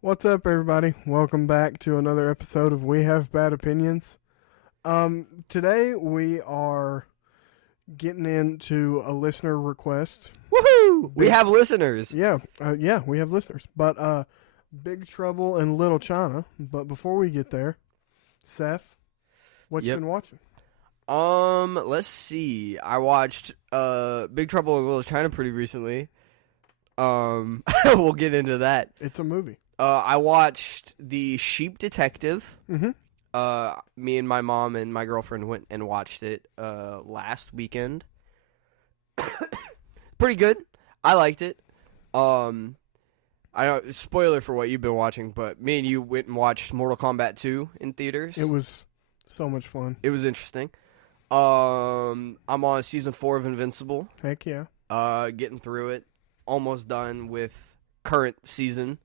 What's up, everybody? Welcome back to another episode of We Have Bad Opinions. Today we are getting into a listener request. Woohoo! We have listeners. Yeah, we have listeners. But Big Trouble in Little China. But before we get there, Seth, what you been watching? Let's see. I watched Big Trouble in Little China pretty recently. We'll get into that. It's a movie. I watched The Sheep Detective. Mm-hmm. Me and my mom and my girlfriend went and watched it last weekend. Pretty good. I liked it. I don't spoiler for what you've been watching, but me and you went and watched Mortal Kombat 2 in theaters. It was so much fun. It was interesting. I'm on season 4 of Invincible. Heck yeah. Getting through it. Almost done with current season.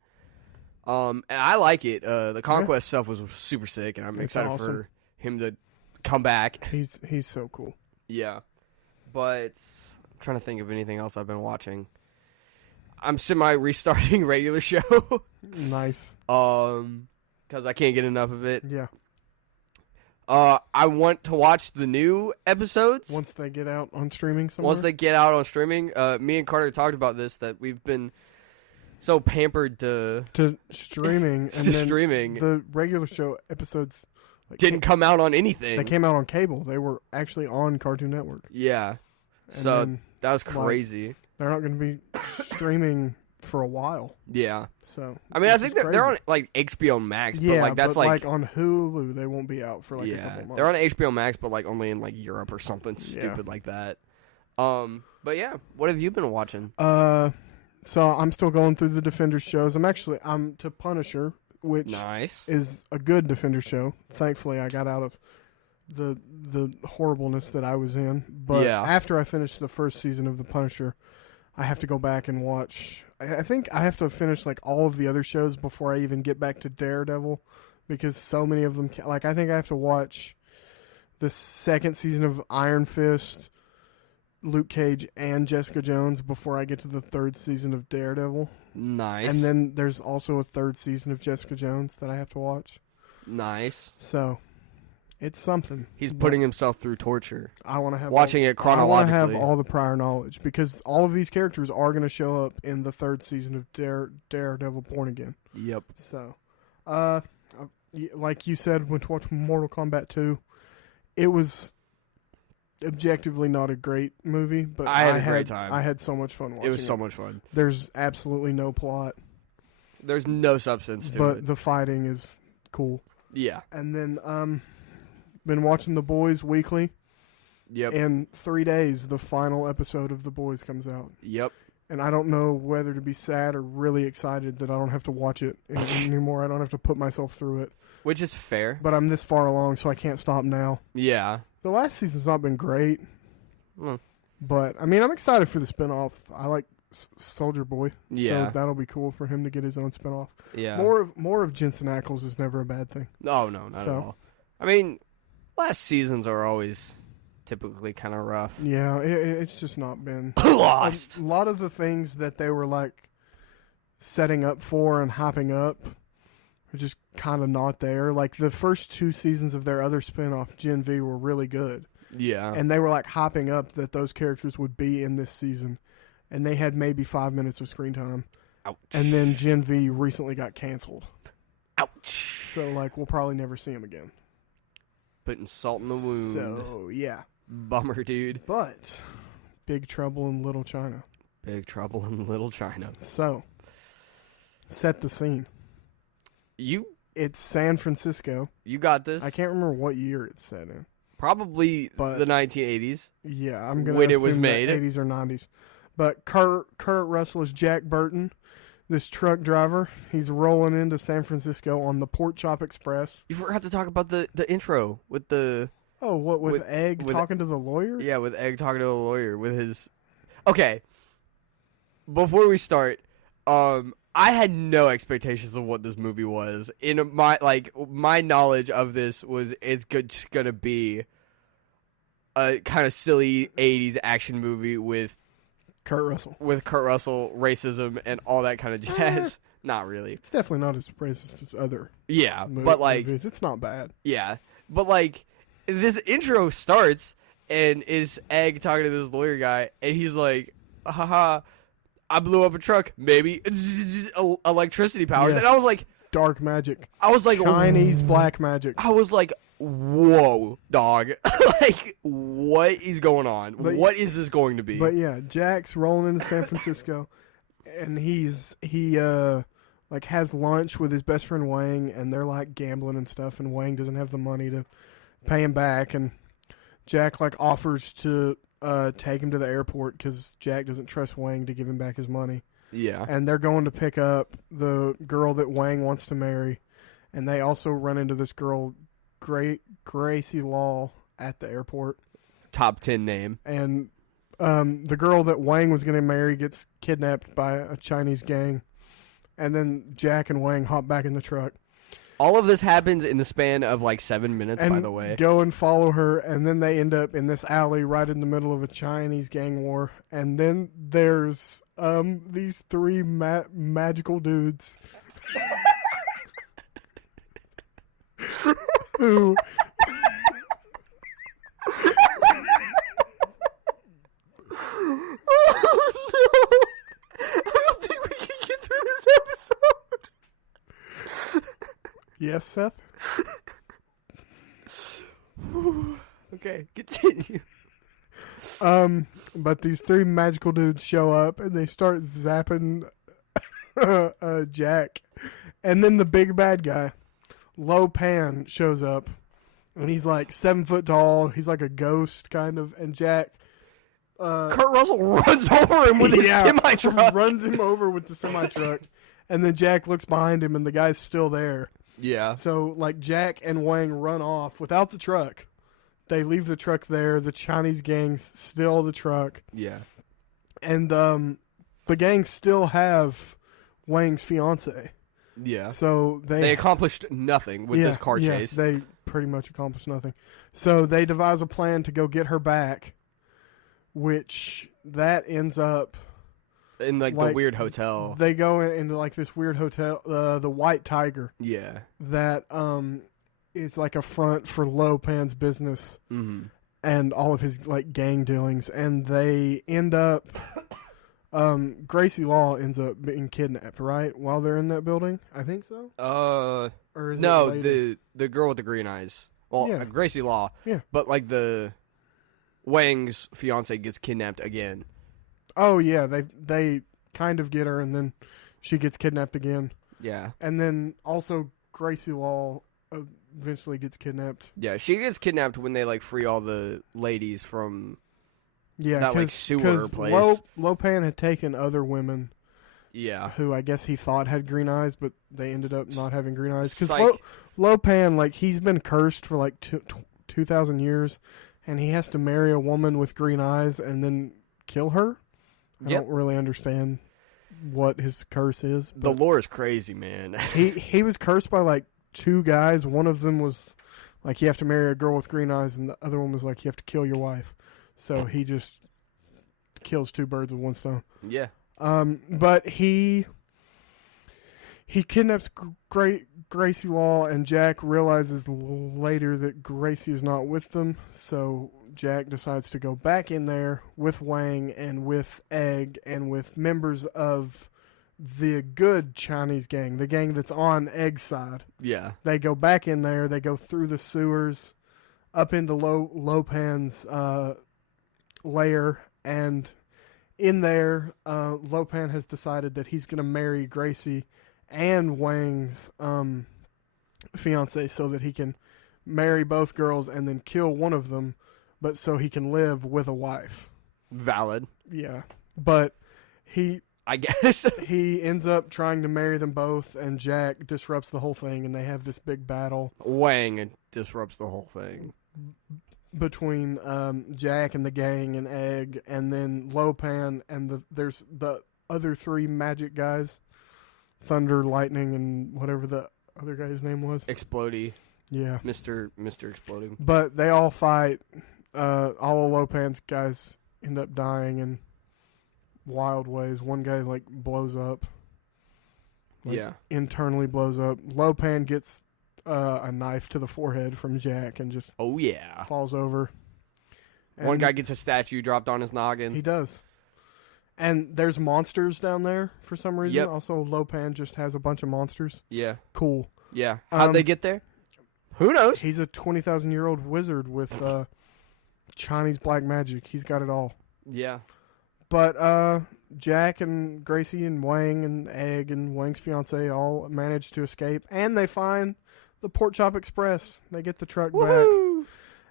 And I like it. The Conquest stuff was super sick, and I'm excited for him to come back. He's so cool. Yeah. But I'm trying to think of anything else I've been watching. I'm semi-restarting regular show. Nice. Because I can't get enough of it. Yeah. I want to watch the new episodes. Once they get out on streaming somewhere? Once they get out on streaming. Me and Carter talked about this, that we've been so pampered to streaming. to streaming. The regular show episodes didn't come out on anything. They came out on cable. They were actually on Cartoon Network. Yeah. So that was crazy. They're not going to be streaming for a while. Yeah. So I mean, I think they're on like HBO Max, but that's like on Hulu. They won't be out for a couple months. They're on HBO Max, but like only in like Europe or something stupid like that. But yeah, what have you been watching? So I'm still going through the Defenders shows. I'm to Punisher, which is a good Defenders show. Thankfully, I got out of the horribleness that I was in. But after I finish the first season of the Punisher, I have to go back and watch. I think I have to finish like all of the other shows before I even get back to Daredevil, because so many of them. Like I think I have to watch the second season of Iron Fist, Luke Cage, and Jessica Jones before I get to the third season of Daredevil. Nice. And then there's also a third season of Jessica Jones that I have to watch. Nice. So it's something. He's putting himself through torture. I want to have watching it chronologically. I want to have all the prior knowledge, because all of these characters are going to show up in the third season of Daredevil Born Again. Yep. So, like you said, went to watch Mortal Kombat 2. It was objectively not a great movie, but I had a great time. I had so much fun watching it. It was so much fun. There's absolutely no plot. There's no substance to it. But the fighting is cool. Yeah. And then been watching The Boys weekly. Yep. In 3 days, the final episode of The Boys comes out. Yep. And I don't know whether to be sad or really excited that I don't have to watch it anymore. I don't have to put myself through it. Which is fair. But I'm this far along, so I can't stop now. Yeah. The last season's not been great. But, I mean, I'm excited for the spinoff. I like Soldier Boy. Yeah. So that'll be cool for him to get his own spinoff. Yeah. More of Jensen Ackles is never a bad thing. No, not at all. I mean, last seasons are always typically kind of rough. Yeah, it's just not been. Lost. A lot of the things that they were, like, setting up for and hyping up are just kind of not there. Like, the first 2 seasons of their other spinoff, Gen V, were really good. Yeah. And they were, like, hyping up that those characters would be in this season. And they had maybe 5 minutes of screen time. Ouch. And then Gen V recently got canceled. Ouch. So, like, we'll probably never see them again. Putting salt in the wound. So, yeah. Bummer, dude. But, Big Trouble in Little China. Big Trouble in Little China. So, set the scene. It's San Francisco. You got this. I can't remember what year it's set in. Probably the 1980s. Yeah, I'm going to when it was made. 80s or 90s. But Kurt Russell is Jack Burton, this truck driver. He's rolling into San Francisco on the Pork Chop Express. You forgot to talk about the intro with the... Oh, what, with Egg talking to the lawyer? Yeah, with Egg talking to the lawyer with his... Okay. Before we start, I had no expectations of what this movie was. In my knowledge of this was it's just gonna be a kind of silly '80s action movie with Kurt Russell, racism, and all that kind of jazz. Not really. It's definitely not as racist as other. Yeah, but like movies. It's not bad. Yeah, but like this intro starts and is Egg talking to this lawyer guy, and he's like, "Haha, I blew up a truck. Maybe electricity powers." Yeah. And I was like, "Dark magic." I was like, Chinese black magic. I was like, "Whoa, dog! Like, what is going on? What is this going to be?" But yeah, Jack's rolling into San Francisco, and he like has lunch with his best friend Wang, and they're like gambling and stuff, and Wang doesn't have the money to pay him back, and Jack like offers to take him to the airport because Jack doesn't trust Wang to give him back his money. Yeah. And they're going to pick up the girl that Wang wants to marry, and they also run into this girl, Gracie Law, at the airport. Top 10 name. And the girl that Wang was going to marry gets kidnapped by a Chinese gang. And then Jack and Wang hop back in the truck. All of this happens in the span of like 7 minutes, and by the way. Go and follow her, and then they end up in this alley right in the middle of a Chinese gang war. And then there's these three magical dudes who... Yes, Seth? Okay, continue. But these three magical dudes show up and they start zapping Jack. And then the big bad guy, Lo Pan, shows up. And he's like 7 foot tall. He's like a ghost, kind of. And Jack... Kurt Russell runs over him with his semi-truck. Runs him over with the semi-truck. And then Jack looks behind him and the guy's still there. Yeah. So, like, Jack and Wang run off without the truck. They leave the truck there. The Chinese gangs steal the truck. Yeah. And the gangs still have Wang's fiance. Yeah. So they accomplished nothing with this car chase. They pretty much accomplished nothing. So they devise a plan to go get her back, which that ends up... in like the weird hotel. They go into like this weird hotel, the White Tiger. Yeah. That is like a front for Lo Pan's business and all of his like gang dealings, and they end up. Gracie Law ends up being kidnapped, right? While they're in that building, I think so. Or is no, the girl with the green eyes. Well, yeah. Gracie Law. Yeah. But like the Wang's fiance gets kidnapped again. Oh yeah, they kind of get her, and then she gets kidnapped again. Yeah, and then also Gracie Law eventually gets kidnapped. Yeah, she gets kidnapped when they like free all the ladies from that like sewer place. Lo Pan had taken other women. Yeah, who I guess he thought had green eyes, but they ended up not having green eyes because Lo Pan, like, he's been cursed for like 2,000 years, and he has to marry a woman with green eyes and then kill her. I don't really understand what his curse is. The lore is crazy, man. he was cursed by like 2 guys. One of them was like, you have to marry a girl with green eyes, and the other one was like, you have to kill your wife. So he just kills 2 birds with 1 stone. Yeah. But he kidnaps Gracie Law, and Jack realizes later that Gracie is not with them. So Jack decides to go back in there with Wang and with Egg and with members of the good Chinese gang, the gang that's on Egg's side. Yeah. They go back in there. They go through the sewers up into Lo Pan's lair, and in there, Lo Pan has decided that he's going to marry Gracie and Wang's fiance so that he can marry both girls and then kill one of them, but so he can live with a wife. Valid. Yeah. But I guess he ends up trying to marry them both, and Jack disrupts the whole thing, and they have this big battle. Wang disrupts the whole thing. Between Jack and the gang and Egg, and then Lo Pan and there's the other 3 magic guys. Thunder, Lightning, and whatever the other guy's name was. Explodey. Yeah. Mr. Exploding. But they all fight. All of Lopan's guys end up dying in wild ways. One guy, like, blows up. Like, internally blows up. Lopan gets a knife to the forehead from Jack and just falls over. And one guy gets a statue dropped on his noggin. He does. And there's monsters down there for some reason. Yep. Also, Lopan just has a bunch of monsters. Yeah. Cool. Yeah. How'd they get there? Who knows? He's a 20,000-year-old wizard with Chinese black magic. He's got it all. Yeah. But Jack and Gracie and Wang and Egg and Wang's fiance all manage to escape. And they find the Pork Chop Express. They get the truck back.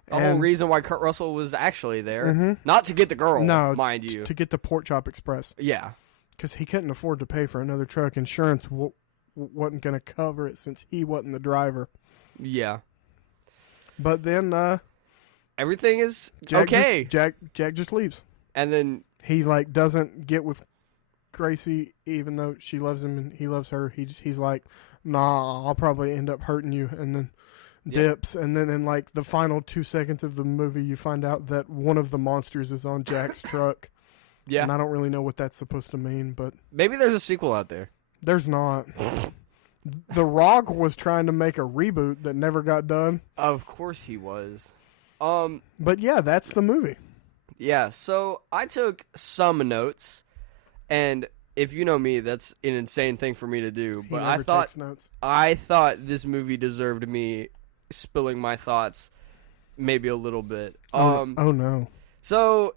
The whole reason why Kurt Russell was actually there. Not to get the girl, mind you. To get the Pork Chop Express. Yeah. Because he couldn't afford to pay for another truck. Insurance wasn't going to cover it since he wasn't the driver. Yeah. But then everything is Jack okay. Jack just leaves. And then he like doesn't get with Gracie even though she loves him and he loves her. He's like, "Nah, I'll probably end up hurting you." And then dips, and then in like the final 2 seconds of the movie you find out that one of the monsters is on Jack's truck. Yeah. And I don't really know what that's supposed to mean, but maybe there's a sequel out there. There's not. The Rock was trying to make a reboot that never got done. Of course he was. But yeah, that's the movie. Yeah, so I took some notes, and if you know me, that's an insane thing for me to do. But I thought this movie deserved me spilling my thoughts maybe a little bit. Oh no. So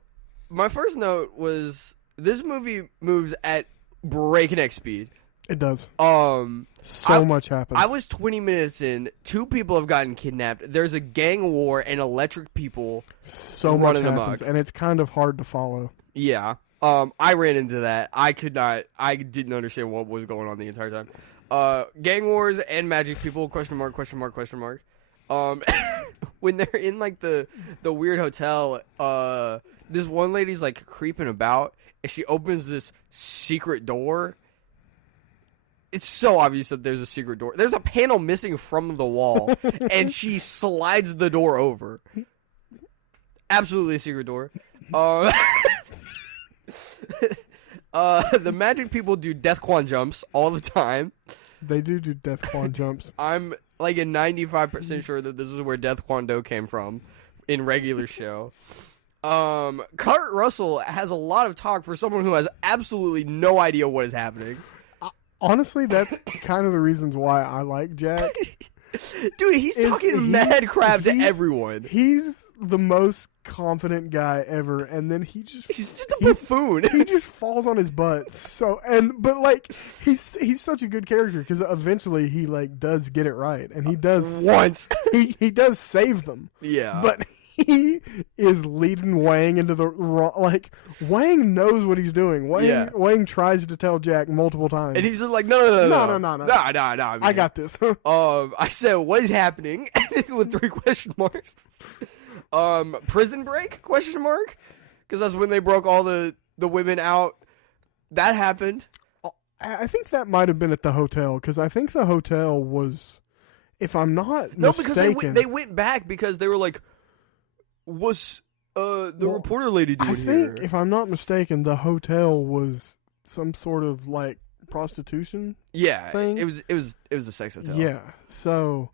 my first note was this movie moves at breakneck speed. It does. So much happens. I was 20 minutes in. 2 people have gotten kidnapped. There's a gang war and electric people. So much happens, and it's kind of hard to follow. Yeah. I ran into that. I didn't understand what was going on the entire time. Gang wars and magic people, question mark. When they're in like the weird hotel, this one lady's like creeping about and she opens this secret door. It's so obvious that there's a secret door. There's a panel missing from the wall and she slides the door over. Absolutely a secret door. The magic people do death quan jumps all the time. They do death quan jumps. I'm like a 95% sure that this is where Death Kwon Do came from in regular show. Kurt Russell has a lot of talk for someone who has absolutely no idea what is happening. Honestly, that's kind of the reasons why I like Jack. Dude, he's talking mad crap to everyone. He's the most confident guy ever, and then he's just a buffoon. He just falls on his butt. But like he's such a good character because eventually he like does get it right, and he does once. he does save them. Yeah, but he is leading Wang into the wrong. Like Wang knows what he's doing. Wang tries to tell Jack multiple times, and he's just like, no. Man. I got this. I said, what is happening? With 3 question marks. Prison break? Question mark? Because that's when they broke all the women out. That happened. I think that might have been at the hotel because I think the hotel was, if I'm not mistaken, because they went back because they were like, was reporter lady doing here? I think, if I'm not mistaken, the hotel was some sort of like prostitution. Yeah, thing. It was a sex hotel. Yeah, so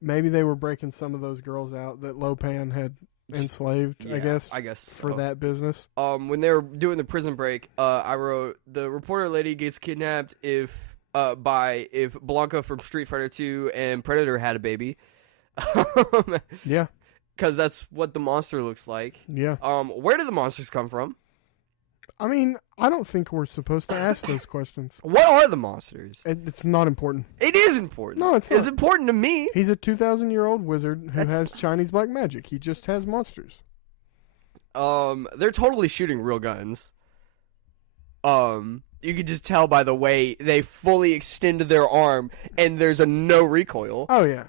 maybe they were breaking some of those girls out that Lopan had enslaved. Yeah, I guess so. For that business. When they were doing the prison break, I wrote the reporter lady gets kidnapped if Blanca from Street Fighter 2 and Predator had a baby. Yeah. Because that's what the monster looks like. Yeah. Where do the monsters come from? I mean, I don't think we're supposed to ask those questions. What are the monsters? It's not important. It is important. No, it's not. It's important to me. He's a 2,000-year-old wizard who has Chinese black magic. He just has monsters. They're totally shooting real guns. You could just tell by the way they fully extend their arm and there's a no recoil. Oh, yeah.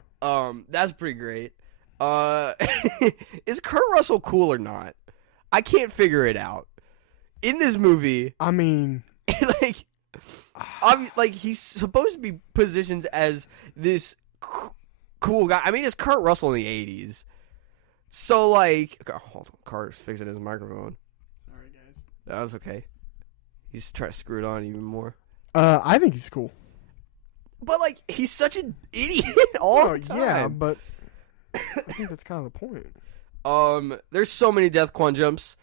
That's pretty great. Is Kurt Russell cool or not? I can't figure it out. In this movie, I mean, like, like he's supposed to be positioned as this cool guy. I mean, it's Kurt Russell in the 80s. So, like... Okay, hold on. Carter's fixing his microphone. Sorry, guys. That was okay. He's trying to screw it on even more. I think he's cool. But, like, he's such an idiot all the time. Yeah, but I think that's kind of the point. There's so many Death Quan jumps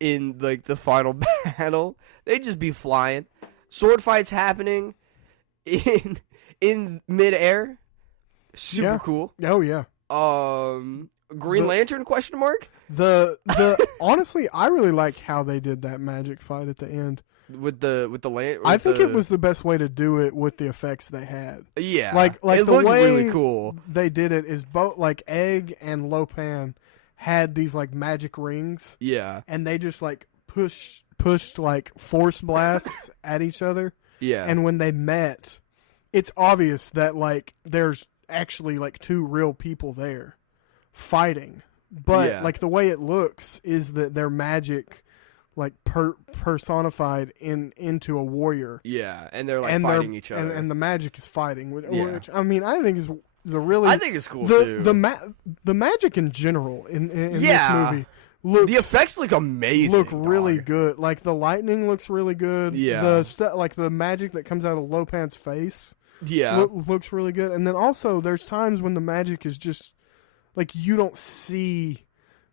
in, like, the final battle. They just be flying. Sword fights happening in midair. Super cool. Oh, yeah. Green Lantern, question mark? The honestly, I really like how they did that magic fight at the end. With the lantern? I think it was the best way to do it with the effects they had. Yeah. Like it the looks way really cool. They did it is both, like, Egg and Lopan had these, like, magic rings. Yeah. And they just, like, pushed like force blasts at each other. Yeah. And when they met, it's obvious that, like, there's actually, like, two real people there fighting. But like the way it looks is that their magic, like, personified into a warrior. Yeah, and they're like fighting each other, and the magic is fighting. Which I mean, I think is a really. I think it's cool too. The magic in general in this movie. The effects look amazing. Look really good. Like the lightning looks really good. Yeah. Like the magic that comes out of Lopan's face. Yeah. Looks really good. And then also there's times when the magic is just like you don't see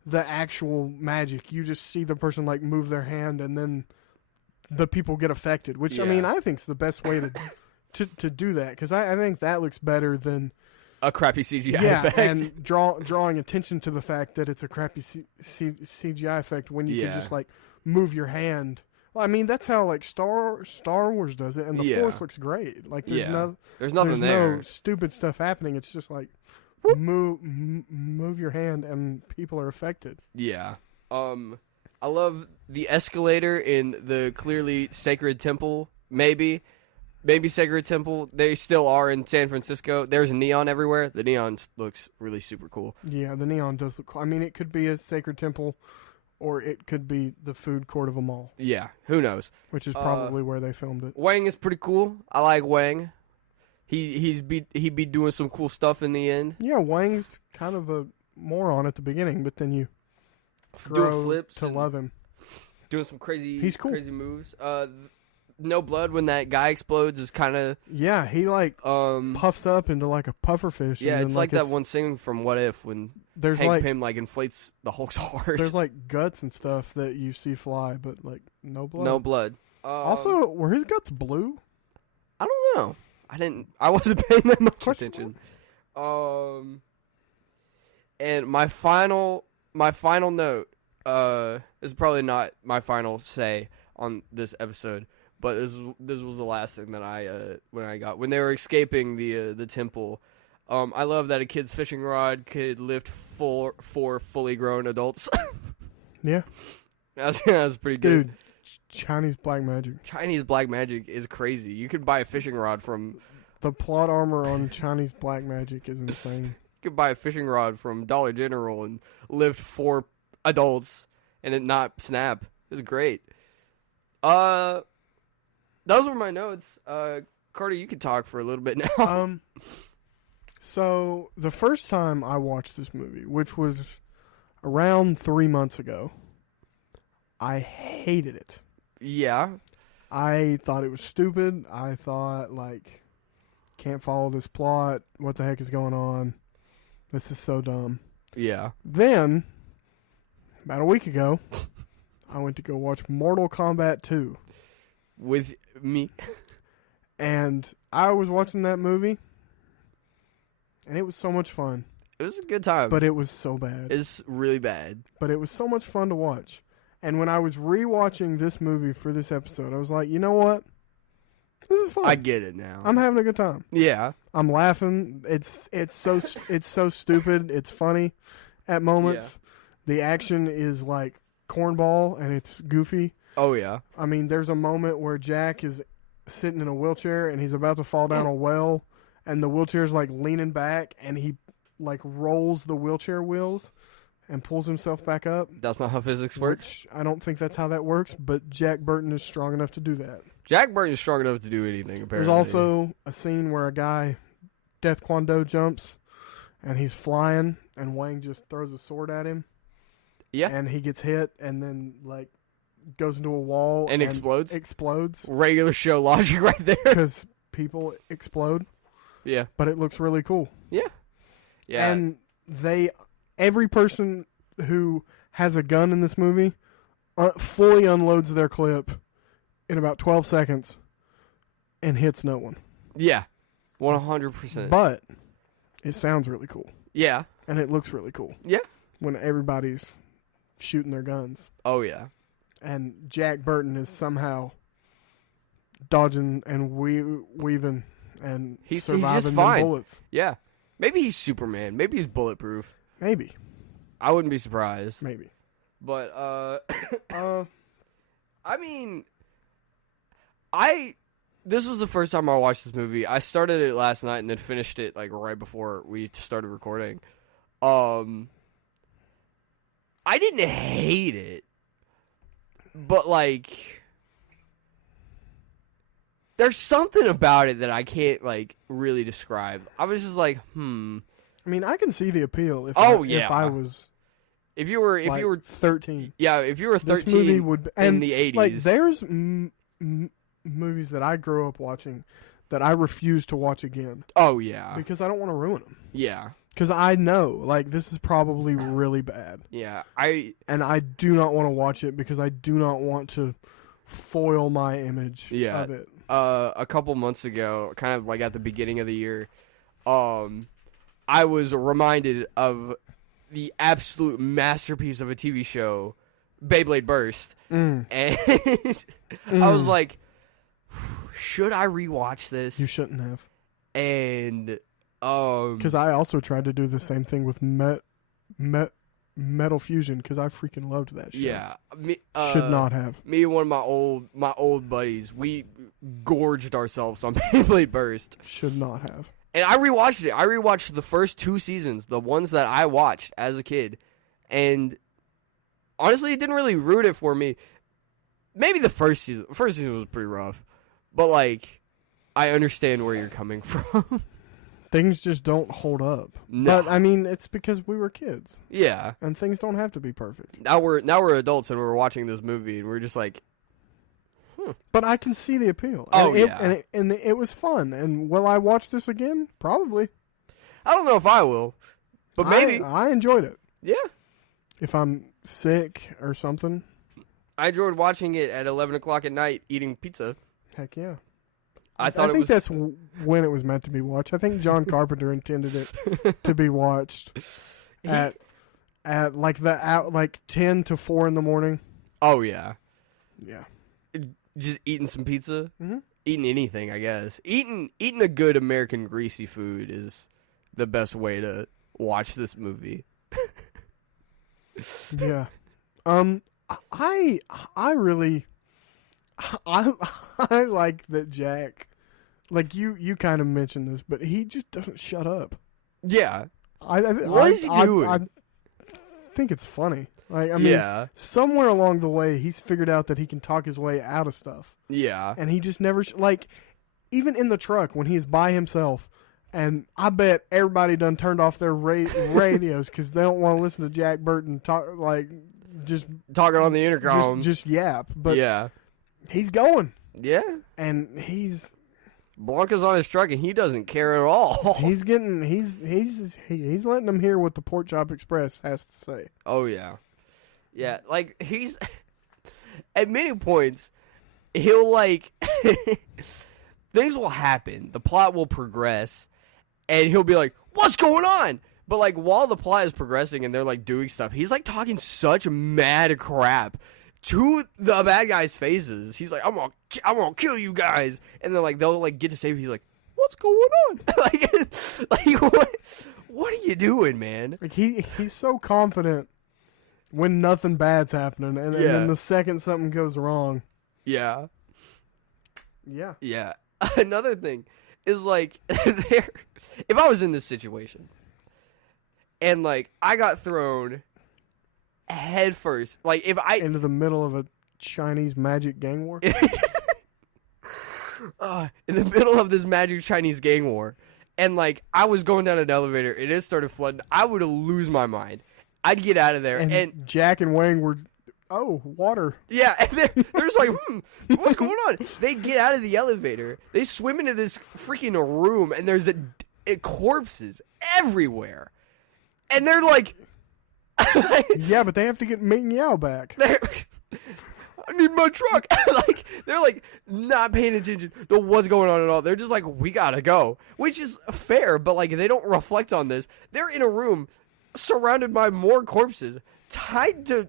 the actual magic. You just see the person like move their hand and then the people get affected. Which I mean I think is the best way to do that because I think that looks better than a crappy CGI effect. And drawing attention to the fact that it's a crappy CGI effect when you can just like move your hand. Well, I mean that's how like Star Wars does it, and the Force looks great. Like there's nothing there. No stupid stuff happening. It's just like move your hand, and people are affected. Yeah. I love the escalator in the clearly sacred temple. Maybe Sacred Temple. They still are in San Francisco. There's neon everywhere. The neon looks really super cool. Yeah, the neon does look cool. I mean, it could be a Sacred Temple, or it could be the food court of a mall. Yeah, who knows? Which is probably where they filmed it. Wang is pretty cool. I like Wang. He'd be doing some cool stuff in the end. Yeah, Wang's kind of a moron at the beginning, but then you doing flips to love him. Doing some crazy, He's cool. crazy moves. No blood when that guy explodes is kind of he like puffs up into like a pufferfish. Yeah, it's like that one scene from What If when Hank Pym like inflates the Hulk's heart. There's like guts and stuff that you see fly, but like no blood. No blood. Also, were his guts blue? I don't know. I wasn't paying that much attention. And my final note. This is probably not my final say on this episode. But this was the last thing that when they were escaping the temple. I love that a kid's fishing rod could lift four fully grown adults. Yeah, that was pretty good. Dude, Chinese black magic. Chinese black magic is crazy. You could buy a fishing rod from the plot armor on Chinese black magic is insane. You could buy a fishing rod from Dollar General and lift 4 adults and it not snap. It was great. Those were my notes. Carter, you can talk for a little bit now. So the first time I watched this movie, which was around 3 months ago, I hated it. Yeah. I thought it was stupid. I thought, like, can't follow this plot. What the heck is going on? This is so dumb. Yeah. Then, about a week ago, I went to go watch Mortal Kombat 2. With me. And I was watching that movie, and it was so much fun. It was a good time. But it was so bad. It's really bad. But it was so much fun to watch. And when I was rewatching this movie for this episode, I was like, you know what? This is fun. I get it now. I'm having a good time. Yeah. I'm laughing. It's so stupid. It's funny at moments. Yeah. The action is like cornball and it's goofy. Oh yeah. I mean, there's a moment where Jack is sitting in a wheelchair and he's about to fall down a well, and the wheelchair's like leaning back, and he like rolls the wheelchair wheels and pulls himself back up. That's not how physics works. I don't think that's how that works, but Jack Burton is strong enough to do that. Jack Burton's strong enough to do anything, apparently. There's also a scene where a guy, Death Kwon Do, jumps, and he's flying, and Wang just throws a sword at him. Yeah. And he gets hit, and then, like, goes into a wall. And explodes? Explodes. Regular show logic right there. Because people explode. Yeah. But it looks really cool. Yeah. Yeah. And every person who has a gun in this movie fully unloads their clip in about 12 seconds and hits no one. Yeah. 100%. But it sounds really cool. Yeah. And it looks really cool. Yeah. When everybody's shooting their guns. Oh, yeah. And Jack Burton is somehow dodging and weaving and surviving the bullets. Yeah. Maybe he's Superman. Maybe he's bulletproof. Maybe. I wouldn't be surprised. Maybe. But, I mean, this was the first time I watched this movie. I started it last night and then finished it, like, right before we started recording. I didn't hate it. But, like, there's something about it that I can't, like, really describe. I was just like, I mean, I can see the appeal if I was if you were 13. Yeah, if you were 13 this movie would, in the 80s. Like, there's movies that I grew up watching that I refuse to watch again. Oh, yeah. Because I don't want to ruin them. Yeah. Because I know, like, this is probably really bad. Yeah. And I do not want to watch it because I do not want to foil my image of it. A couple months ago, kind of like at the beginning of the year, I was reminded of the absolute masterpiece of a TV show, Beyblade Burst. And I was like, should I rewatch this? You shouldn't have. And because I also tried to do the same thing with Metal Fusion because I freaking loved that show. Yeah, should not have. Me and one of my old buddies, we gorged ourselves on Beyblade Burst. Should not have. And I rewatched it. I rewatched the first 2 seasons, the ones that I watched as a kid, and honestly, it didn't really ruin it for me. Maybe the first season. The first season was pretty rough, but like, I understand where you're coming from. Things just don't hold up. No. But I mean, it's because we were kids. Yeah. And things don't have to be perfect. Now we're adults and we're watching this movie and we're just like, But I can see the appeal. Oh, and it was fun. And will I watch this again? Probably. I don't know if I will, but maybe. I enjoyed it. Yeah. If I'm sick or something. I enjoyed watching it at 11 o'clock at night eating pizza. Heck yeah. I think that's when it was meant to be watched. I think John Carpenter intended it to be watched at like 10 to 4 in the morning. Oh yeah, yeah. Just eating some pizza, mm-hmm. Eating anything, I guess. Eating a good American greasy food is the best way to watch this movie. Yeah. I really I like that Jack, like you kind of mentioned this, but he just doesn't shut up. Yeah. What is he doing? I think it's funny. Like, I mean, somewhere along the way, he's figured out that he can talk his way out of stuff. Yeah. And he just never, like, even in the truck when he's by himself, and I bet everybody done turned off their radios because they don't want to listen to Jack Burton talk, like, just talking on the intercom. Just yap. But yeah. He's going. Yeah. And he's... Blanca's on his truck, and he doesn't care at all. He's letting them hear what the Pork Chop Express has to say. Oh, yeah. Yeah, like, he's... At many points, he'll, like... things will happen. The plot will progress, and he'll be like, what's going on? But, like, while the plot is progressing and they're, like, doing stuff, he's, like, talking such mad crap to the bad guys' faces. He's like, I'm gonna kill you guys. And then, like, they'll, like, get to save him. He's like, what's going on? like what are you doing, man? Like, he's so confident when nothing bad's happening. And then the second something goes wrong. Yeah. Yeah. Yeah. Another thing is, like, if I was in this situation and, like, I got thrown head first, like, if I... into the middle of a Chinese magic gang war? in the middle of this magic Chinese gang war, and like I was going down an elevator, and it started flooding. I would have lose my mind. I'd get out of there, and Jack and Wang were, water. Yeah, and they're just like, what's going on? They get out of the elevator, they swim into this freaking room, and there's corpses everywhere, and they're like, yeah, but they have to get Ming Yao back. I need my truck. Like they're like not paying attention to what's going on at all. They're just like, we gotta go, which is fair, but like they don't reflect on this. They're in a room surrounded by more corpses, tied to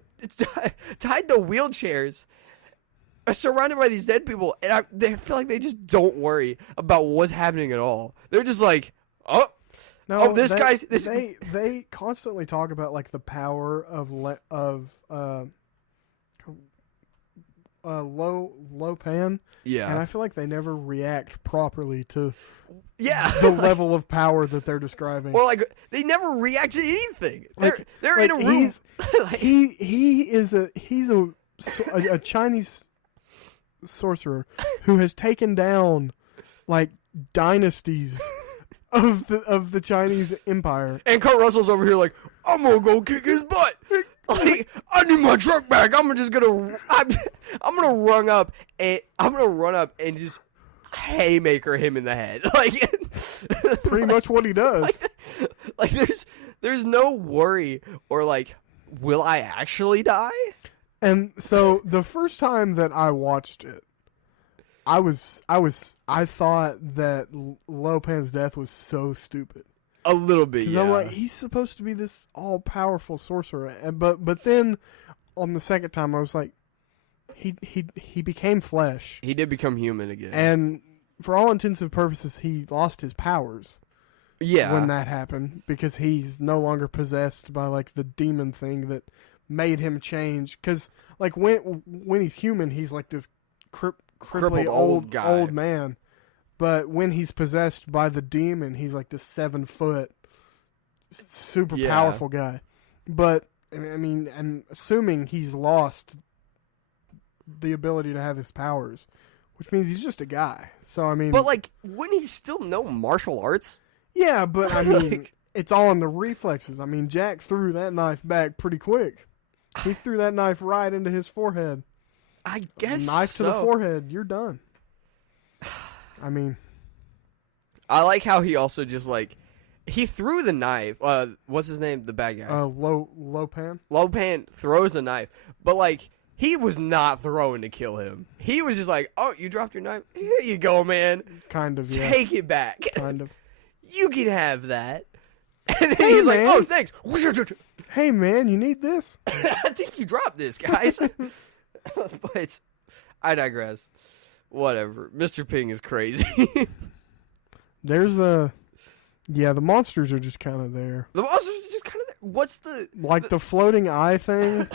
wheelchairs, surrounded by these dead people, and they feel like they just don't worry about what's happening at all. They're just like, They constantly talk about like the power of low pan. Yeah, and I feel like they never react properly to the level of power that they're describing. Or like they never react to anything. They're in a room. He's a Chinese sorcerer who has taken down like dynasties of the Chinese empire. And Kurt Russell's over here like, I'm gonna go kick his butt. Like, I need my truck back. I'm gonna run up and just haymaker him in the head. Like pretty much what he does. Like there's no worry or like, will I actually die? And so the first time that I watched it, I thought that Lo Pan's death was so stupid. A little bit, yeah. I'm like, he's supposed to be this all-powerful sorcerer, but then on the second time, I was like, he became flesh. He did become human again, and for all intents and purposes, he lost his powers. Yeah, when that happened, because he's no longer possessed by like the demon thing that made him change. Because like when he's human, he's like this crippled old guy, old man. But when he's possessed by the demon, he's like this 7-foot, super powerful guy. But I mean, and assuming he's lost the ability to have his powers, which means he's just a guy. So I mean, but like, wouldn't he still know martial arts? Yeah, but I mean, it's all in the reflexes. I mean, Jack threw that knife back pretty quick. He threw that knife right into his forehead. I guess knife to the forehead, you're done. I mean, I like how he also just like he threw the knife. What's his name? The bad guy. Lo Pan. Lo Pan throws the knife, but like he was not throwing to kill him. He was just like, "Oh, you dropped your knife. Here you go, man. Kind of. Yeah. Take it back. Kind of. You can have that." And then he's like, "Oh, thanks." Hey, man, you need this? I think you dropped this, guys. But I digress. Whatever. Mr. Ping is crazy. There's the monsters are just kind of there. The monsters are just kind of there. What's the floating eye thing?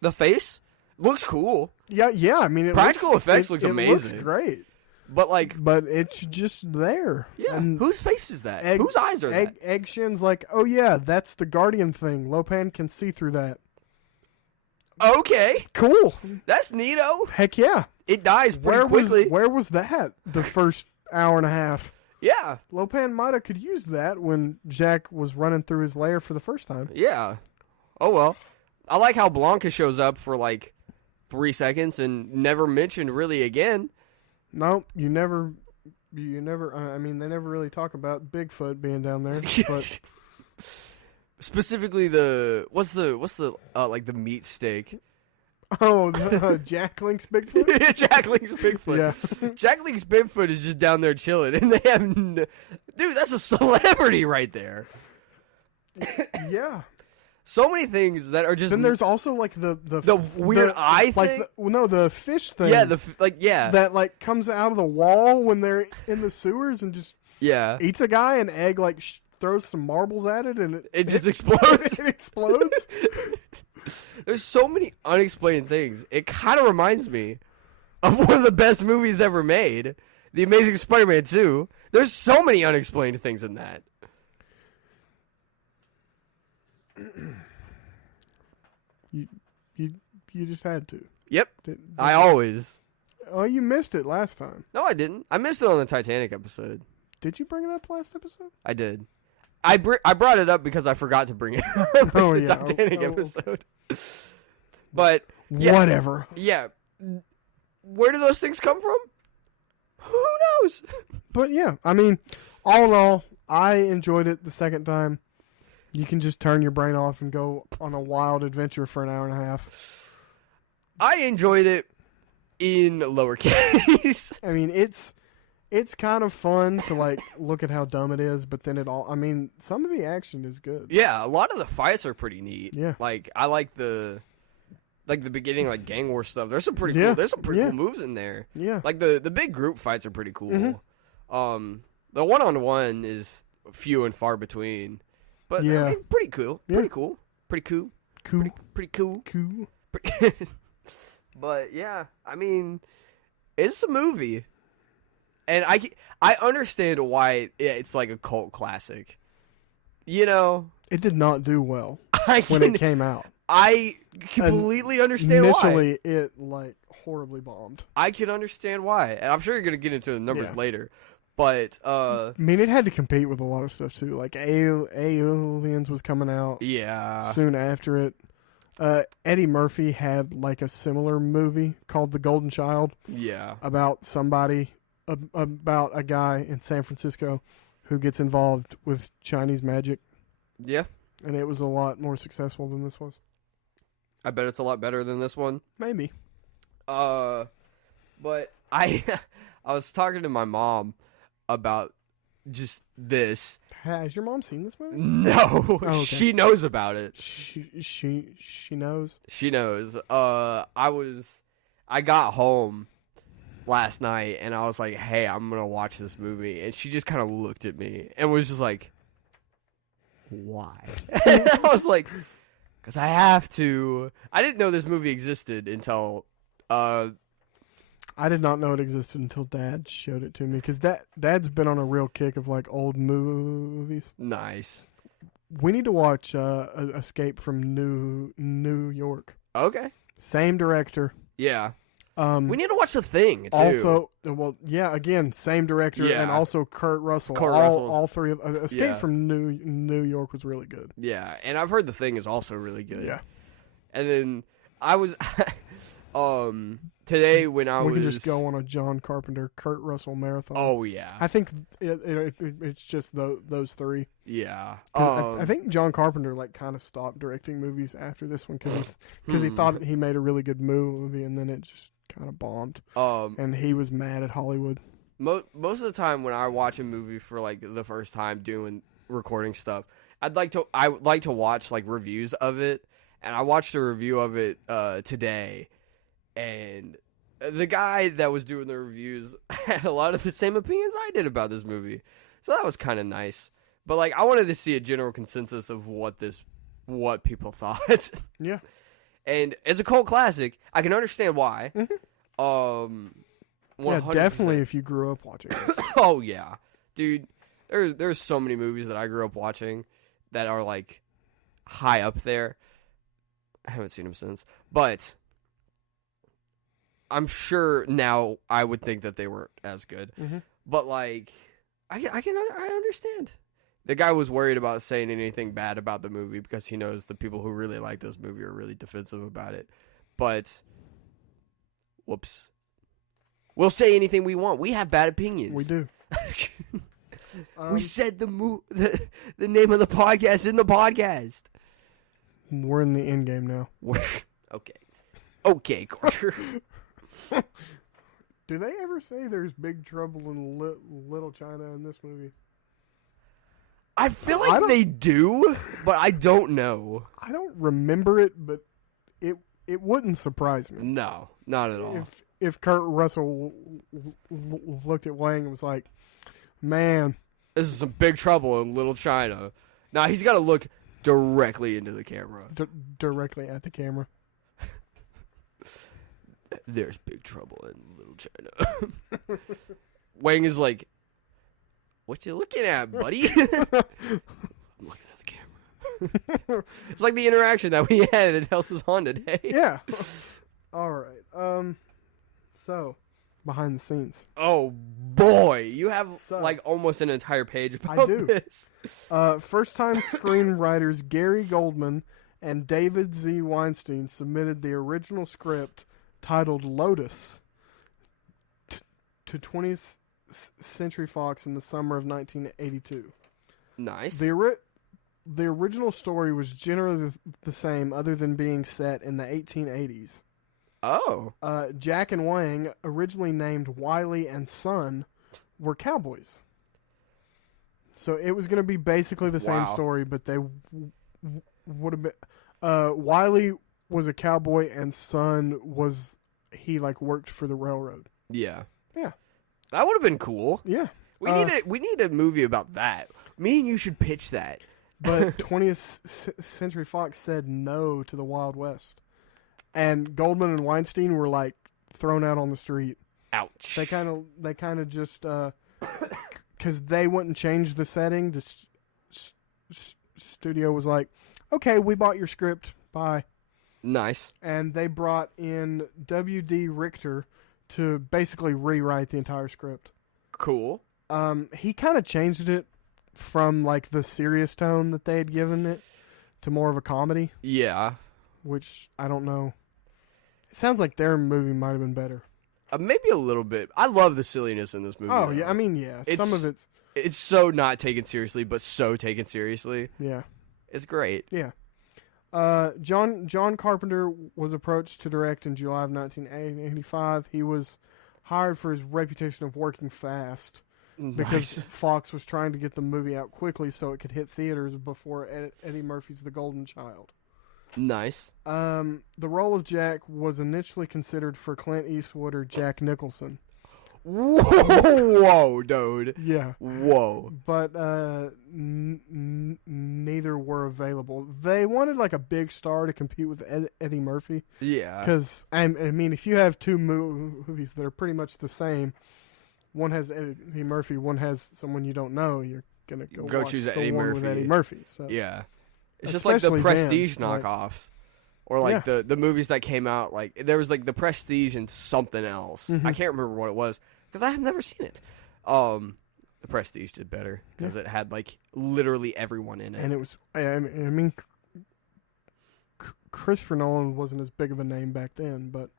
The face looks cool. Yeah. I mean, practical effects looks amazing. Looks great. But it's just there. Yeah. And whose face is that? Whose eyes are that? Egg Shin's like, oh yeah, that's the Guardian thing. Lo Pan can see through that. Okay. Cool. That's neato. Heck yeah. It dies pretty quickly. Where was that the first hour and a half? Yeah. Lo Pan might have could use that when Jack was running through his lair for the first time. Yeah. Oh well. I like how Blanca shows up for like 3 seconds and never mentioned really again. Nope, you never. I mean, they never really talk about Bigfoot being down there, but specifically what's the like the meat steak? Oh, Jack Link's Bigfoot. Jack Link's Bigfoot. Yeah, Jack Link's Bigfoot is just down there chilling, and they have dude. That's a celebrity right there. Yeah. So many things that are just. Then there's also like the weird eye like thing. The fish thing. Yeah, that like comes out of the wall when they're in the sewers and just eats a guy, and Egg like throws some marbles at it and it just explodes. It explodes. There's so many unexplained things. It kind of reminds me of one of the best movies ever made, The Amazing Spider-Man 2. There's so many unexplained things in that. You just had to. Yep. I always. Oh, you missed it last time. No, I didn't. I missed it on the Titanic episode. Did you bring it up last episode? I did. I brought it up because I forgot to bring it up in the Titanic episode. But yeah, whatever. Yeah. Where do those things come from? Who knows? But yeah, I mean, all in all, I enjoyed it the second time. You can just turn your brain off and go on a wild adventure for an hour and a half. I enjoyed it in lowercase. I mean, it's kind of fun to like look at how dumb it is, but then some of the action is good. Yeah, a lot of the fights are pretty neat. Yeah. Like I like the beginning like gang war stuff. There's some pretty cool cool moves in there. Yeah. Like the big group fights are pretty cool. Mm-hmm. The one-on-one is few and far between. But I mean, pretty cool. Yeah. Pretty cool. Pretty cool. Cool. Pretty cool. Cool. But yeah, I mean, it's a movie. And I understand why it's like a cult classic. You know? It did not do well when it came out. I completely understand Initially, it like horribly bombed. I can understand why. And I'm sure you're going to get into the numbers later. But, I mean, it had to compete with a lot of stuff, too. Like, Aliens was coming out soon after it. Eddie Murphy had, like, a similar movie called The Golden Child. Yeah. About about a guy in San Francisco who gets involved with Chinese magic. Yeah. And it was a lot more successful than this was. I bet it's a lot better than this one. Maybe. But I was talking to my mom about just this. Has your mom seen this movie? No. Oh, okay. She knows about it. She knows? She knows. I got home last night and I was like, hey, I'm going to watch this movie. And she just kind of looked at me and was just like, why? I was like, because I have to. I didn't know this movie existed until I did not know it existed until Dad showed it to me, because Dad's been on a real kick of like old movies. Nice. We need to watch Escape from New York. Okay. Same director. Yeah. We need to watch The Thing too. Also, well, yeah, again, same director, and also Kurt Russell. All three of Escape from New York was really good. Yeah, and I've heard The Thing is also really good. Yeah. And then I was today when we can just go on a John Carpenter, Kurt Russell marathon. Oh yeah. I think it's just those three. Yeah. I think John Carpenter like kind of stopped directing movies after this one because he thought he made a really good movie and then it just kind of bombed. And he was mad at Hollywood. Most of the time when I watch a movie for like the first time doing recording stuff, I would like to watch like reviews of it. And I watched a review of it today, and the guy that was doing the reviews had a lot of the same opinions I did about this movie. So that was kind of nice. But like I wanted to see a general consensus of what people thought. Yeah. And it's a cult classic. I can understand why. Mm-hmm. Yeah, definitely if you grew up watching this. Oh yeah. Dude, there's so many movies that I grew up watching that are like high up there. I haven't seen them since, but I'm sure now I would think that they weren't as good. Mm-hmm. But like, I understand. The guy was worried about saying anything bad about the movie because he knows the people who really like this movie are really defensive about it. But, whoops, we'll say anything we want. We have bad opinions. We do. We said the name of the podcast in the podcast. We're in the end game now. Okay, Carter. Do they ever say there's big trouble in Little China in this movie? I feel like they do, but I don't know. I don't remember it, but it wouldn't surprise me. No, not at all. If Kurt Russell looked at Wang and was like, man, this is some big trouble in Little China. Now he's got to look directly into the camera. Directly at the camera. There's big trouble in Little China. Wang is like, what you looking at, buddy? I'm looking at the camera. It's like the interaction that we had at Elsa's On today. Yeah. All right. So, behind the scenes. Oh boy, you have like almost an entire page about this. First-time screenwriters Gary Goldman and David Z. Weinstein submitted the original script titled Lotus to 20th Century Fox in the summer of 1982. Nice. The original story was generally the same, other than being set in the 1880s. Oh. Jack and Wang, originally named Wiley and Son, were cowboys. So it was going to be basically the same story, but they would have been... Wiley was a cowboy, and Son was... He, like, worked for the railroad. Yeah. Yeah. That would have been cool. Yeah. We need a movie about that. Me and you should pitch that. But 20th Century Fox said no to the Wild West. And Goldman and Weinstein were like thrown out on the street. Ouch. They kind of just because they wouldn't change the setting. The studio was like, "Okay, we bought your script. Bye." Nice. And they brought in W.D. Richter to basically rewrite the entire script. Cool. He kind of changed it from like the serious tone that they had given it to more of a comedy. Yeah. Which I don't know. It sounds like their movie might have been better. Maybe a little bit. I love the silliness in this movie. Oh, yeah. I mean, yeah. Some of it's so not taken seriously, but so taken seriously. Yeah. It's great. Yeah. John Carpenter was approached to direct in July of 1985. He was hired for his reputation of working fast. Because Fox was trying to get the movie out quickly so it could hit theaters before Eddie Murphy's The Golden Child. Nice. The role of Jack was initially considered for Clint Eastwood or Jack Nicholson. Whoa, dude. Yeah. Whoa. But neither were available. They wanted like a big star to compete with Eddie Murphy. Yeah. Because, I mean, if you have two movies that are pretty much the same, one has Eddie Murphy, one has someone you don't know, you're going to go watch choose the Eddie one Murphy. with Eddie Murphy. So. Yeah. It's just like the Prestige then, knockoffs. Or like the movies that came out, like there was like the Prestige and something else. Mm-hmm. I can't remember what it was because I have never seen it. The Prestige did better because it had like literally everyone in it. And it was, I mean, Christopher Nolan wasn't as big of a name back then, but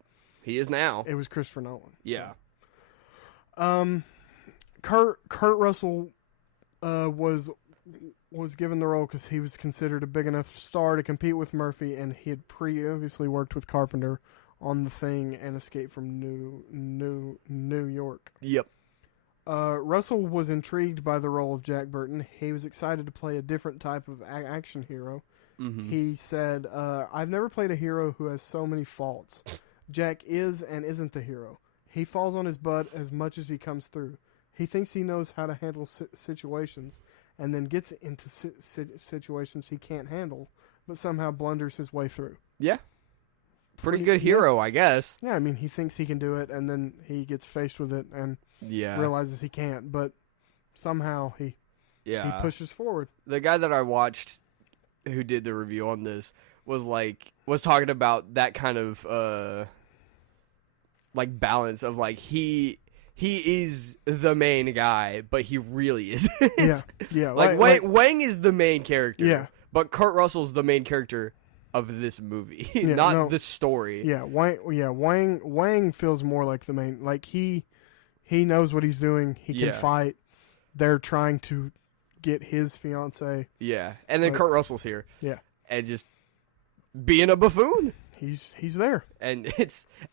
he is now. It was Christopher Nolan. Yeah. Kurt Russell was given the role because he was considered a big enough star to compete with Murphy, and he had previously worked with Carpenter on The Thing and Escape from New York. Yep. Russell was intrigued by the role of Jack Burton. He was excited to play a different type of action hero. Mm-hmm. He said, "I've never played a hero who has so many faults. Jack is and isn't the hero. He falls on his butt as much as he comes through. He thinks he knows how to handle situations and then gets into situations he can't handle, but somehow blunders his way through." Yeah. Pretty good hero, I guess. Yeah, I mean, he thinks he can do it, and then he gets faced with it and realizes he can't, but somehow he pushes forward. The guy that I watched who did the review on this was talking about that kind of like balance of like he is the main guy, but he really isn't. Yeah. Like Wang is the main character. Yeah. But Kurt Russell's the main character of this movie, not the story. Yeah, Wang feels more like the main. Like he knows what he's doing. He can fight. They're trying to get his fiance. Yeah, and then Kurt Russell's here. Yeah, and just being a buffoon. He's there, and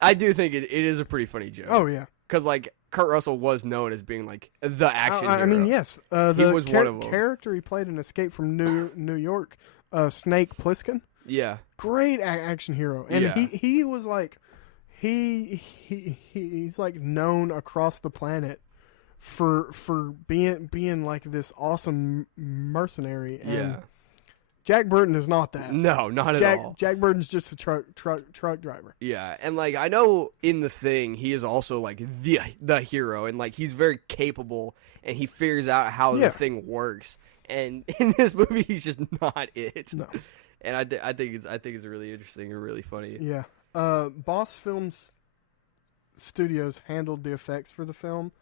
I do think it is a pretty funny joke. Oh yeah, because like Kurt Russell was known as being like the action hero. I mean, yes, he was one of them. Character he played in Escape from New York, Snake Plissken. Yeah, great action hero, and he was like he's like known across the planet for being like this awesome mercenary. And Jack Burton is not that. No, not at all. Jack Burton's just a truck driver. Yeah, and like I know in The Thing he is also like the hero, and like he's very capable, and he figures out how the thing works. And in this movie, he's just not it. No. And I think it's really interesting and really funny. Yeah. Boss Films studios handled the effects for the film.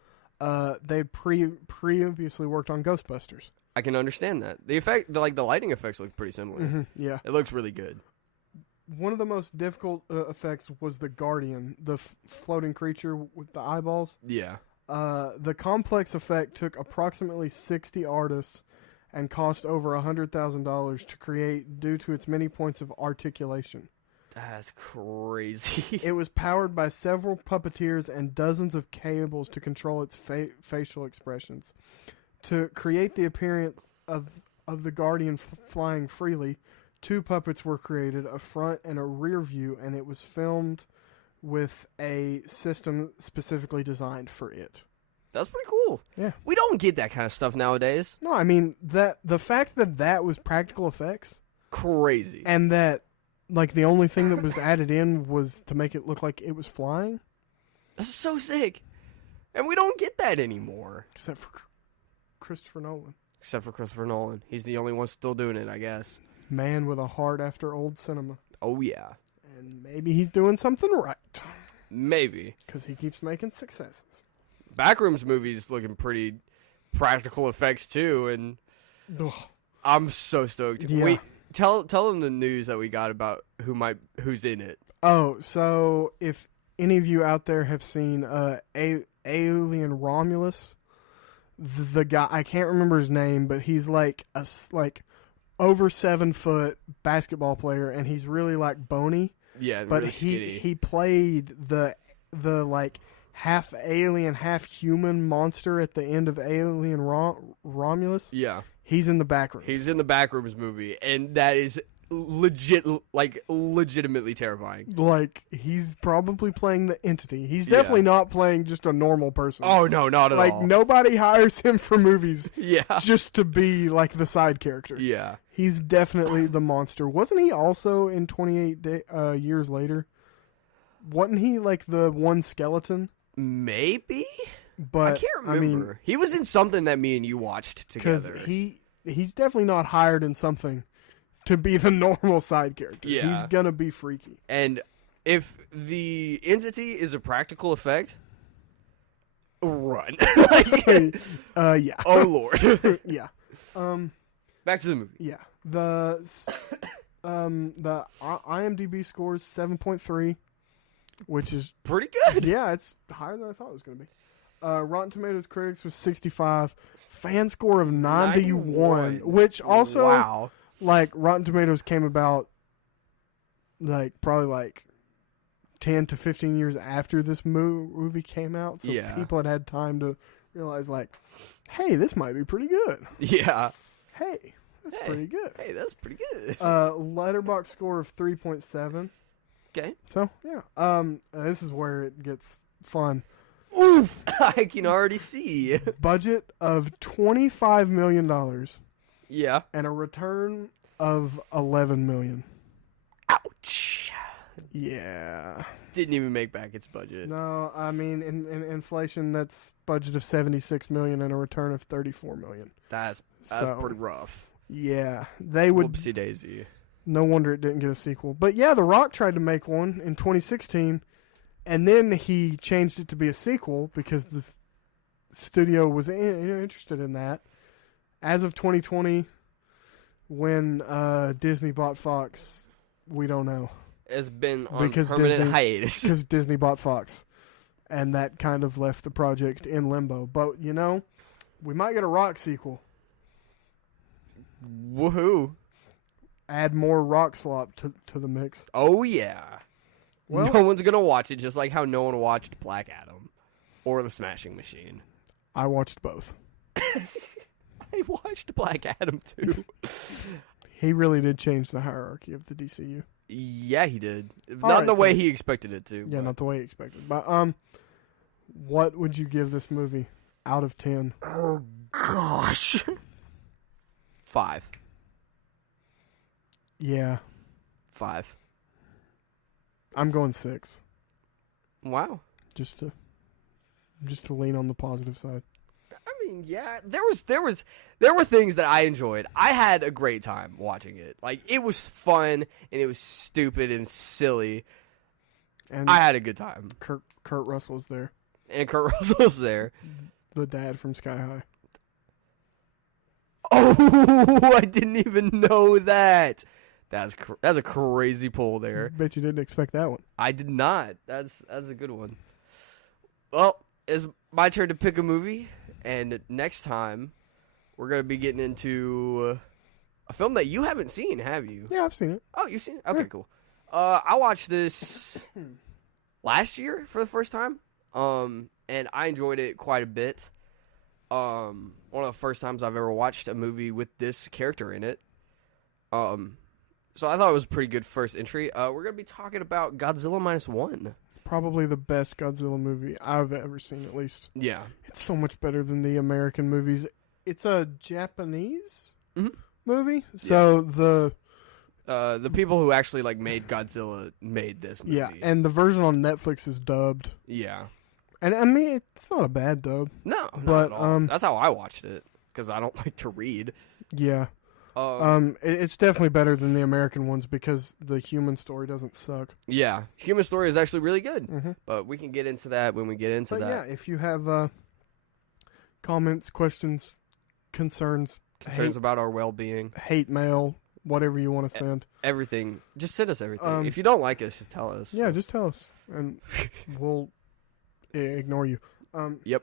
They'd previously worked on Ghostbusters. I can understand that. The lighting effects look pretty similar. Mm-hmm, yeah. It looks really good. One of the most difficult effects was the Guardian, the floating creature with the eyeballs. Yeah. The complex effect took approximately 60 artists and cost over $100,000 to create due to its many points of articulation. That's crazy. It was powered by several puppeteers and dozens of cables to control its facial expressions. To create the appearance of the Guardian flying freely, 2 puppets were created, a front and a rear view, and it was filmed with a system specifically designed for it. That's pretty cool. Yeah. We don't get that kind of stuff nowadays. No, I mean, the fact that was practical effects. Crazy. And that, like, the only thing that was added in was to make it look like it was flying. That's so sick. And we don't get that anymore. Except for Christopher Nolan. Except for Christopher Nolan. He's the only one still doing it, I guess. Man with a heart after old cinema. Oh, yeah. And maybe he's doing something right. Maybe. Because he keeps making successes. Backrooms movie's looking pretty practical effects, too, and Ugh. I'm so stoked. Yeah. Wait, tell them the news that we got about who's in it. Oh, so if any of you out there have seen Alien Romulus, the guy, I can't remember his name, but he's like over 7 foot basketball player, and he's really like bony. Yeah, but really skinny. he played the like half alien, half human monster at the end of Alien Romulus. Yeah, he's in the Backrooms. He's in the Backrooms movie, and that is legitimately terrifying. Like, he's probably playing the entity. He's definitely not playing just a normal person. Oh, no, not at all. Like, nobody hires him for movies yeah. just to be, like, the side character. Yeah. He's definitely the monster. Wasn't he also in 28 Years Later? Wasn't he, like, the one skeleton? Maybe? But I can't remember. I mean, he was in something that me and you watched together. Because he's definitely not hired in something to be the normal side character. Yeah. He's gonna be freaky. And if the entity is a practical effect, run. Yeah. Oh, Lord. Yeah. Back to the movie. Yeah. The IMDb score is 7.3, which is pretty good. Yeah, it's higher than I thought it was going to be. Rotten Tomatoes critics was 65, fan score of 91, which also, wow. Like, Rotten Tomatoes came about, like, probably, like, 10 to 15 years after this movie came out, so people had time to realize, like, hey, this might be pretty good. Yeah. Hey, that's pretty good. Hey, that's pretty good. Letterboxd score of 3.7. Okay. So, yeah. This is where it gets fun. Oof! I can already see. Budget of $25 million. Yeah. And a return of $11 million. Ouch. Yeah. Didn't even make back its budget. No, I mean, in inflation, that's budget of $76 million and a return of $34 million. That's pretty rough. Yeah. They would. Whoopsie daisy. No wonder it didn't get a sequel. But yeah, The Rock tried to make one in 2016, and then he changed it to be a sequel because the studio was interested in that. As of 2020, when Disney bought Fox, we don't know. It's been on permanent hiatus. Because Disney bought Fox, and that kind of left the project in limbo. But, you know, we might get a Rock sequel. Woohoo. Add more Rock slop to the mix. Oh, yeah. Well, no one's going to watch it, just like how no one watched Black Adam or The Smashing Machine. I watched both. I watched Black Adam, too. He really did change the hierarchy of the DCU. Yeah, he did. Not in the way he expected it to. Yeah, not the way he expected. But what would you give this movie out of 10? Oh, gosh. 5. Yeah. 5. I'm going 6. Wow. Just to lean on the positive side. I mean, yeah, there were things that I enjoyed. I had a great time watching it. Like, it was fun and it was stupid and silly. And I had a good time. Kurt Russell's there. And Kurt Russell's there. The dad from Sky High. Oh, I didn't even know that. That's a crazy pull there. Bet you didn't expect that one. I did not. That's a good one. Well, it's my turn to pick a movie, and next time we're going to be getting into a film that you haven't seen, have you? Yeah, I've seen it. Oh, you've seen it? Okay, cool. I watched this last year for the first time, and I enjoyed it quite a bit. One of the first times I've ever watched a movie with this character in it. So I thought it was a pretty good first entry. We're going to be talking about Godzilla -1. Probably the best Godzilla movie I've ever seen, at least. Yeah. It's so much better than the American movies. It's a Japanese movie, so the people who actually made Godzilla made this movie. Yeah, and the version on Netflix is dubbed. Yeah. And I mean, it's not a bad dub. No, but not at all. That's how I watched it, because I don't like to read. Yeah. It's definitely better than the American ones because the human story doesn't suck. Yeah, human story is actually really good, but we can get into that when we get into that. Yeah, if you have comments, questions, concerns about our well-being, hate mail, whatever you want to send, everything, just send us everything. If you don't like us, just tell us. Yeah, just tell us, and we'll ignore you. Yep.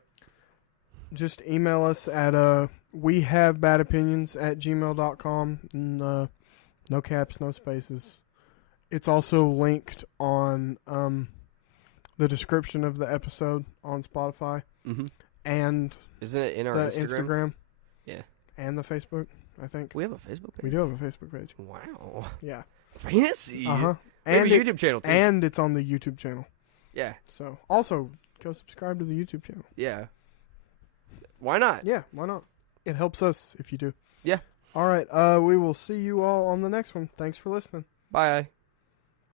Just email us at wehavebadopinions@gmail.com. No caps, no spaces. It's also linked on the description of the episode on Spotify. And isn't it in our Instagram? Yeah. And the Facebook, I think. We have a Facebook page? We do have a Facebook page. Wow. Yeah. Fancy. Uh-huh. And a YouTube channel, too. And it's on the YouTube channel. Yeah. So, also, go subscribe to the YouTube channel. Yeah. Why not? Yeah, why not? It helps us if you do. Yeah. All right. We will see you all on the next one. Thanks for listening. Bye.